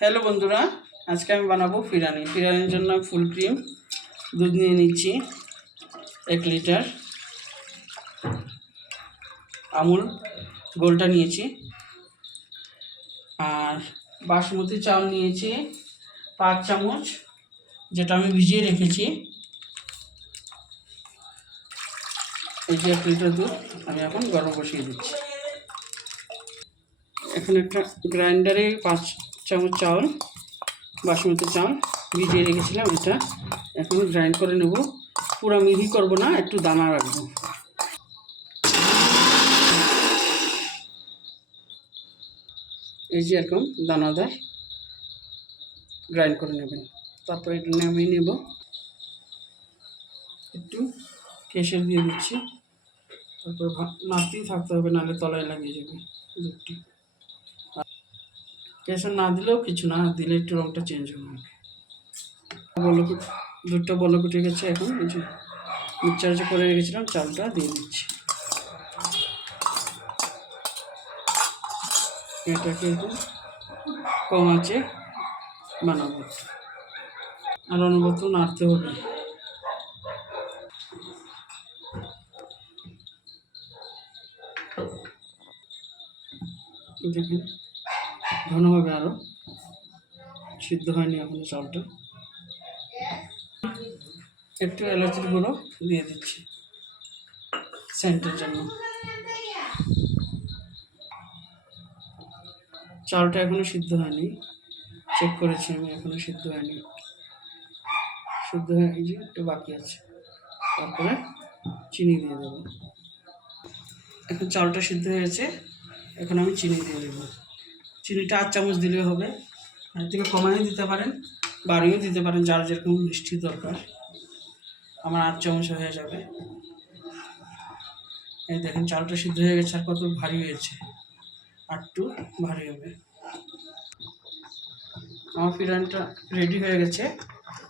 Hello বন্ধুরা, আজকে আমি বানাবো ফিরানি। ফিরানির জন্য ফুল ক্রিম দুধ নিয়ে নিচ্ছি 1 লিটার, আমুল গোলটা নিয়েছি, আর বাসমতি চাল নিয়েছি 5 চামচ, যেটা আমি ভিজিয়ে রেখেছি। এই যে 1 লিটার দুধ আমি এখন গরম বসিয়ে দিচ্ছি। এখন একটা গ্রাইন্ডারে 5 চামচ চাউল, বাসমতি চাল ভিজিয়ে রেখেছিলাম, এটা এখন গ্রাইন্ড করে নেব। পুরো মিহি করব না, একটু দানা রাখবো। এই যে এরকম দানাদার গ্রাইন্ড করে নেবেন। তারপর এটা নামিয়ে নেব। একটু কেশর দিয়ে দিচ্ছি, তারপর নাড়তেই থাকতে হবে, নাহলে তলায় লাগিয়ে যাবে দুধটি। কেশর না দিলেও কিছু না, দিলে একটু রঙটা চেঞ্জ হবে। দুধটা বলক উঠে গেছে। এখন এই যে মিক্সচার যে করে রেখেছিলাম চালটা দিয়ে দিচ্ছি। এটাকে একটু কম আঁচে বানাবো, আর অনবরত নাড়তে হবে। দেখুন ঘন হবে, আরও সিদ্ধ হয়নি এখনো চালটা। একটু এলাচির গুঁড়ো দিয়ে দিচ্ছি সেন্টের জন্য। চালটা এখনো সিদ্ধ হয়নি, চেক করেছি আমি, এখনো সিদ্ধ হয়নি। সিদ্ধ হয়ে যে একটু বাকি আছে, তারপরে চিনি দিয়ে দেবো। এখন চালটা সিদ্ধ হয়েছে, এখন আমি চিনি দিয়ে দেবো। চিনিটা 8 চামচ দিলে হবে, এর থেকে কমাইও দিতে পারেন, বাড়িয়েও দিতে পারেন, যার যেরকম মিষ্টি দরকার। আমার 8 চামচ হয়ে যাবে। এই দেখেন চালটা সিদ্ধ হয়ে গেছে, আর কত ভারী হয়েছে, আর একটু ভারী হবে। আমার ফিরানটা রেডি হয়ে গেছে,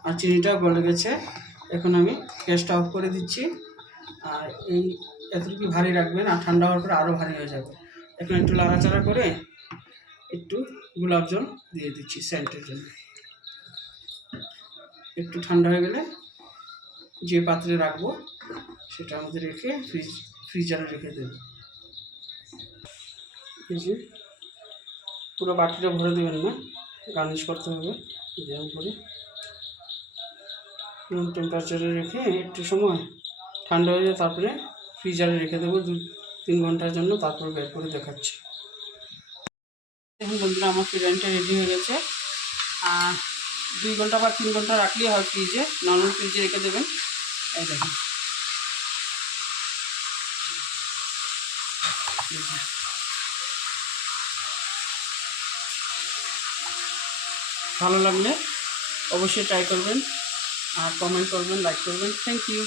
আর চিনিটাও গলে গেছে। এখন আমি গ্যাসটা অফ করে দিচ্ছি। আর এই এতটুকু ভারী রাখবেন, আর ঠান্ডা হওয়ার পরে আরও ভারী হয়ে যাবে। এখন একটু লাড়াচাড়া করে একটু গোলাপ জল দিয়ে দিচ্ছি সেন্টের জন্য। একটু ঠান্ডা হয়ে গেলে যে পাত্রে রাখবো সেটার মধ্যে রেখে ফ্রিজারে রেখে দেবো। এই যে পুরো বাটিটা ভরে দেবেন না, গার্নিশ করতে হবে। যেমন করে রুম টেম্পারেচারে রেখে একটু সময় ঠান্ডা হয়ে যায়, তারপরে ফ্রিজারে রেখে দেবো 2-3 ঘন্টার জন্য, তারপর বের করে দেখাচ্ছি। দেখুন বন্ধুরা, আমার ফিরানিটা রেডি হয়ে গেছে। আর 2 ঘন্টা বা 3 ঘন্টা রাখলেই হয় ফ্রিজে, নর্মাল ফ্রিজে রেখে দেবেন। এই দেখুন, ভালো লাগলে অবশ্যই ট্রাই করবেন, আর কমেন্ট করবেন, লাইক করবেন। Thank you.